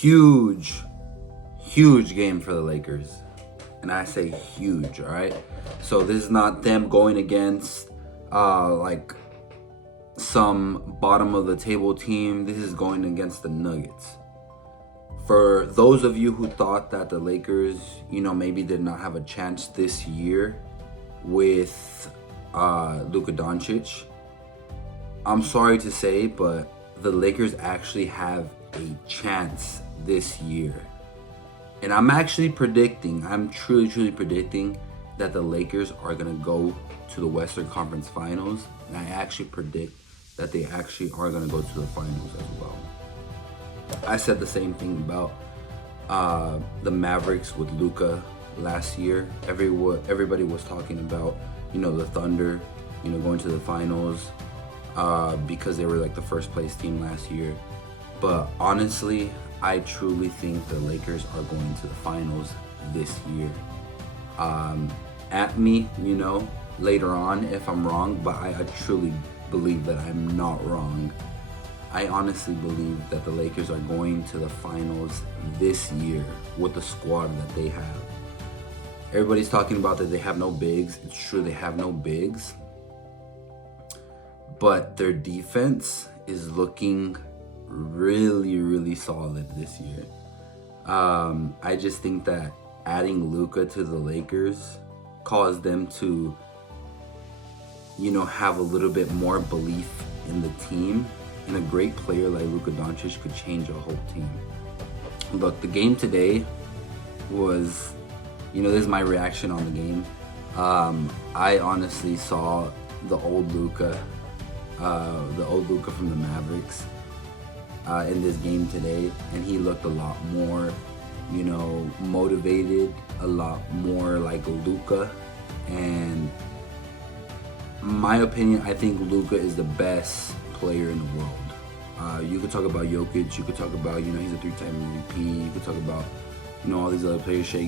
huge, huge game for the Lakers. And I say huge, all right? So this is not them going against like some bottom of the table team. This is going against the Nuggets. For those of you who thought that the Lakers, maybe did not have a chance this year with Luka Doncic, I'm sorry to say, but the Lakers actually have a chance this year. And I'm truly predicting that the Lakers are going to go to the Western Conference Finals. And I actually predict that they actually are going to go to the finals as well. I said the same thing about the Mavericks with Luka last year. Everybody was talking about, the Thunder, going to the finals because they were like the first place team last year. But honestly, I truly think the Lakers are going to the finals this year. At me, later on if I'm wrong, but I truly believe that I'm not wrong. I honestly believe that the Lakers are going to the finals this year with the squad that they have. Everybody's talking about that they have no bigs. It's true, they have no bigs. But their defense is looking really, really solid this year. I just think that adding Luka to the Lakers caused them to, have a little bit more belief in the team. And a great player like Luka Doncic could change a whole team. Look, the game today was, this is my reaction on the game. I honestly saw the old Luka from the Mavericks in this game today, and he looked a lot more, motivated, a lot more like Luka. And my opinion, I think Luka is the best player in the world. You could talk about Jokic, you could talk about, he's a 3-time MVP, you could talk about, all these other players, Shai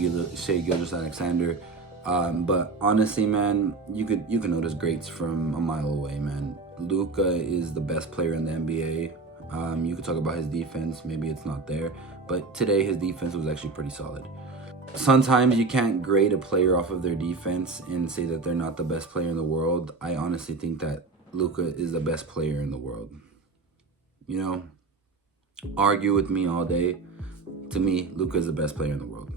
Gilgeous-Alexander. But honestly, man, you could notice greats from a mile away, man. Luka is the best player in the NBA. You could talk about his defense, maybe it's not there, but today his defense was actually pretty solid. Sometimes you can't grade a player off of their defense and say that they're not the best player in the world. I honestly think that Luka is the best player in the world. Argue with me all day. To me, Luka is the best player in the world.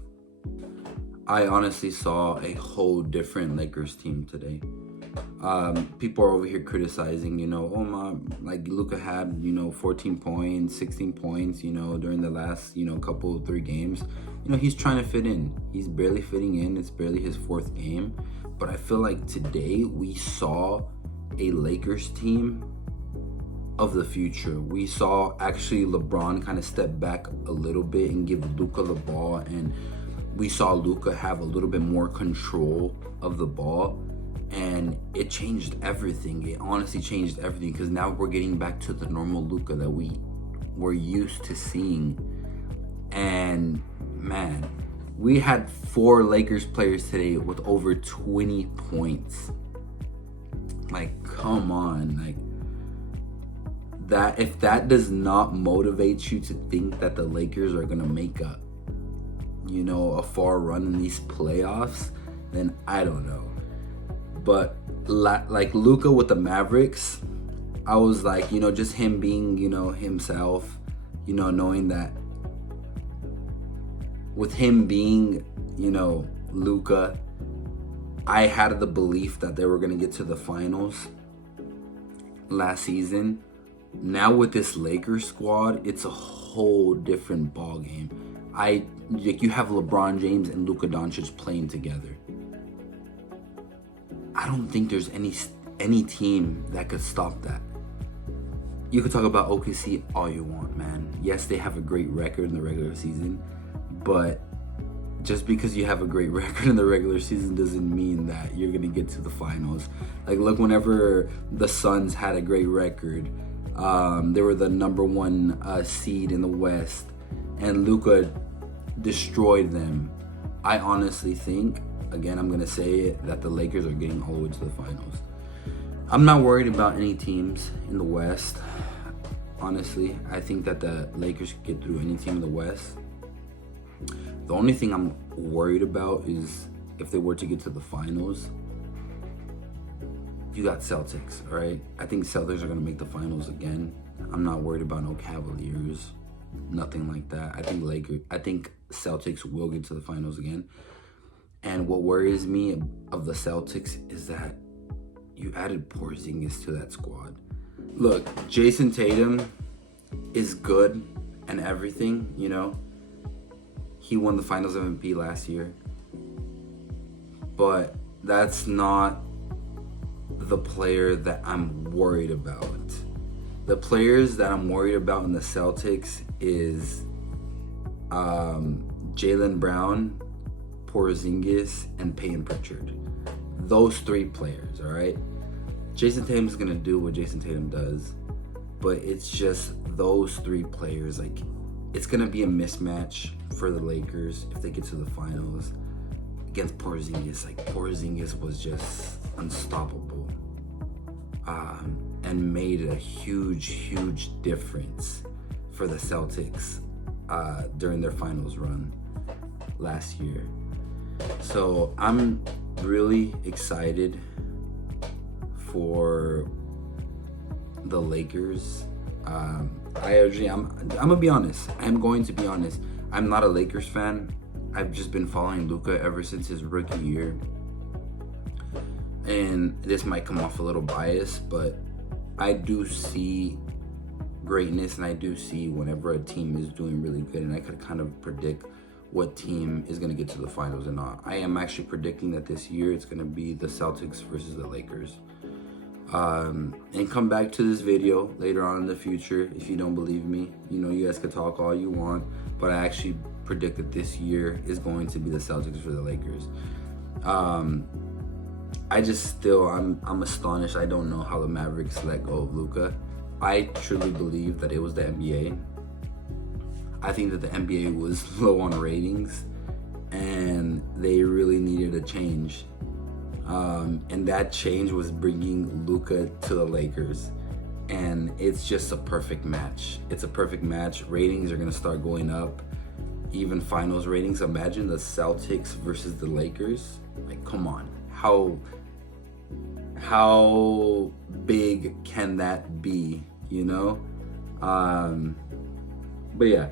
I honestly saw a whole different Lakers team today. People are over here criticizing, Luka had, 14 points, 16 points, during the last, couple, 3 games. He's trying to fit in. He's barely fitting in. It's barely his 4th game. But I feel like today we saw a Lakers team of the future. We saw actually LeBron kind of step back a little bit and give Luka the ball, and we saw Luka have a little bit more control of the ball, and it changed everything. It honestly changed everything because now we're getting back to the normal Luka that we were used to seeing. And man, we had 4 Lakers players today with over 20 points. Like, come on, like that. If that does not motivate you to think that the Lakers are gonna make a far run in these playoffs, then I don't know. But like Luka with the Mavericks, I was like, just him being, himself, knowing that with him being, Luka, I had the belief that they were going to get to the finals last season. Now with this Lakers squad, it's a whole different ball game. You have LeBron James and Luka Doncic playing together. I don't think there's any team that could stop that. You could talk about OKC all you want, man. Yes, they have a great record in the regular season, but just because you have a great record in the regular season doesn't mean that you're gonna get to the finals. Like, look, whenever the Suns had a great record, they were the number 1 seed in the West, and Luka destroyed them. I honestly think, again, I'm gonna say it, that the Lakers are getting all the way to the finals. I'm not worried about any teams in the West. honestly. I think that the Lakers could get through any team in the West. The only thing I'm worried about is if they were to get to the finals. You got Celtics, all right? I think Celtics are going to make the finals again. I'm not worried about no Cavaliers, nothing like that. I think Celtics will get to the finals again. And what worries me of the Celtics is that you added Porzingis to that squad. Look, Jason Tatum is good and everything, you know. He won the Finals MVP last year. But that's not the player that I'm worried about. The players that I'm worried about in the Celtics is Jaylen Brown, Porzingis, and Peyton Pritchard. Those three players, all right? Jason Tatum's gonna do what Jason Tatum does, but it's just those three players. Like, it's gonna be a mismatch for the Lakers if they get to the finals against Porzingis. Like, Porzingis was just unstoppable, and made a huge difference for the Celtics during their finals run last year. So I'm really excited for the Lakers. I'm gonna be honest. I'm going to be honest. I'm not a Lakers fan. I've just been following Luka ever since his rookie year. And this might come off a little biased, but I do see greatness, and I do see whenever a team is doing really good, and I could kind of predict what team is going to get to the finals or not. I am actually predicting that this year it's going to be the Celtics versus the Lakers. And come back to this video later on in the future if you don't believe me. You know, you guys can talk all you want, but I actually predict that this year is going to be the Celtics for the Lakers. I'm astonished. I don't know how the Mavericks let go of Luka. I truly believe that it was the NBA. I think that the NBA was low on ratings, and they really needed a change. And that change was bringing Luka to the Lakers. And it's just a perfect match. It's a perfect match. Ratings are going to start going up. Even finals ratings. Imagine the Celtics versus the Lakers. Like, come on. How big can that be, you know? But yeah,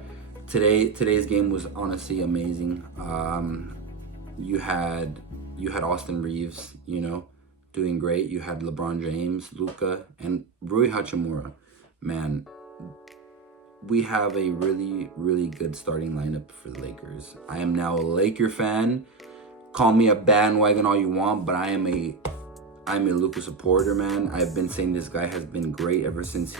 today's game was honestly amazing. You had Austin Reeves, you know, doing great. You had LeBron James, Luka, and Rui Hachimura. Man, we have a really good starting lineup for the Lakers. I am now a Laker fan. Call me a bandwagon all you want, but I'm a Luka supporter, man. I've been saying this guy has been great ever since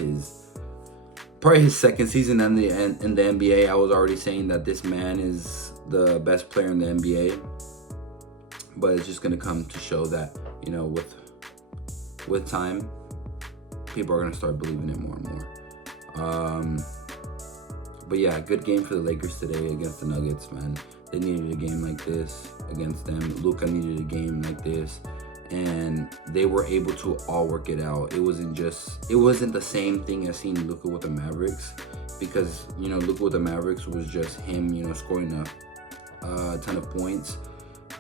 probably his second season in the NBA. I was already saying that this man is the best player in the NBA. But it's just gonna come to show that, you know, with time, people are gonna start believing it more and more. But yeah, good game for the Lakers today against the Nuggets, man. They needed a game like this against them. Luka needed a game like this, and they were able to all work it out. It wasn't the same thing as seeing Luka with the Mavericks, because, you know, Luka with the Mavericks was just him, you know, scoring a ton of points.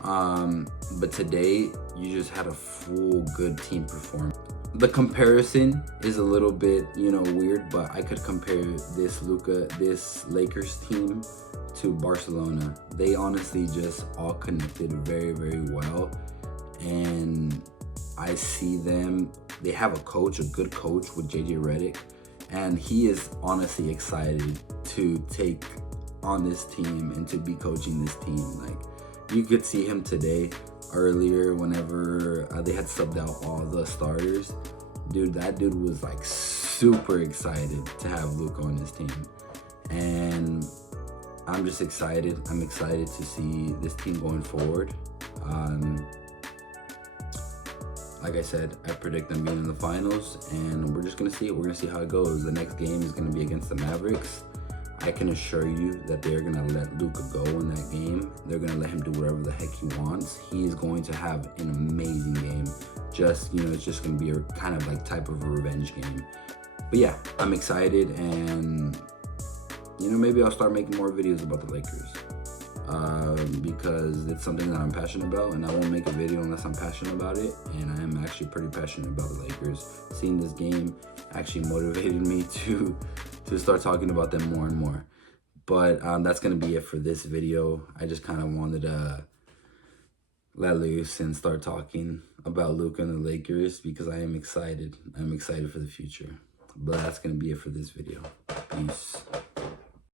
But today you just had a full good team performance. The comparison is a little bit, you know, weird, but I could compare this Lakers team to Barcelona. They honestly just all connected very well, and I see them. They have a good coach with JJ Redick, and he is honestly excited to take on this team and to be coaching this team. Like, you could see him today, earlier, whenever they had subbed out all the starters. Dude, that dude was like super excited to have Luka on his team. And I'm just excited. I'm excited to see this team going forward. Like I said, I predict them being in the finals, and we're just gonna see it. We're gonna see how it goes. The next game is gonna be against the Mavericks. I can assure you that they're going to let Luka go in that game. They're going to let him do whatever the heck he wants. He is going to have an amazing game. Just, you know, it's just going to be a kind of like type of a revenge game. But yeah, I'm excited, and maybe I'll start making more videos about the Lakers. Because it's something that I'm passionate about, and I won't make a video unless I'm passionate about it. And I am actually pretty passionate about the Lakers. Seeing this game actually motivated me to start talking about them more and more. But that's gonna be it for this video. I just kind of wanted to let loose and start talking about Luka and the Lakers because I am excited. I'm excited for the future. But that's gonna be it for this video. Peace.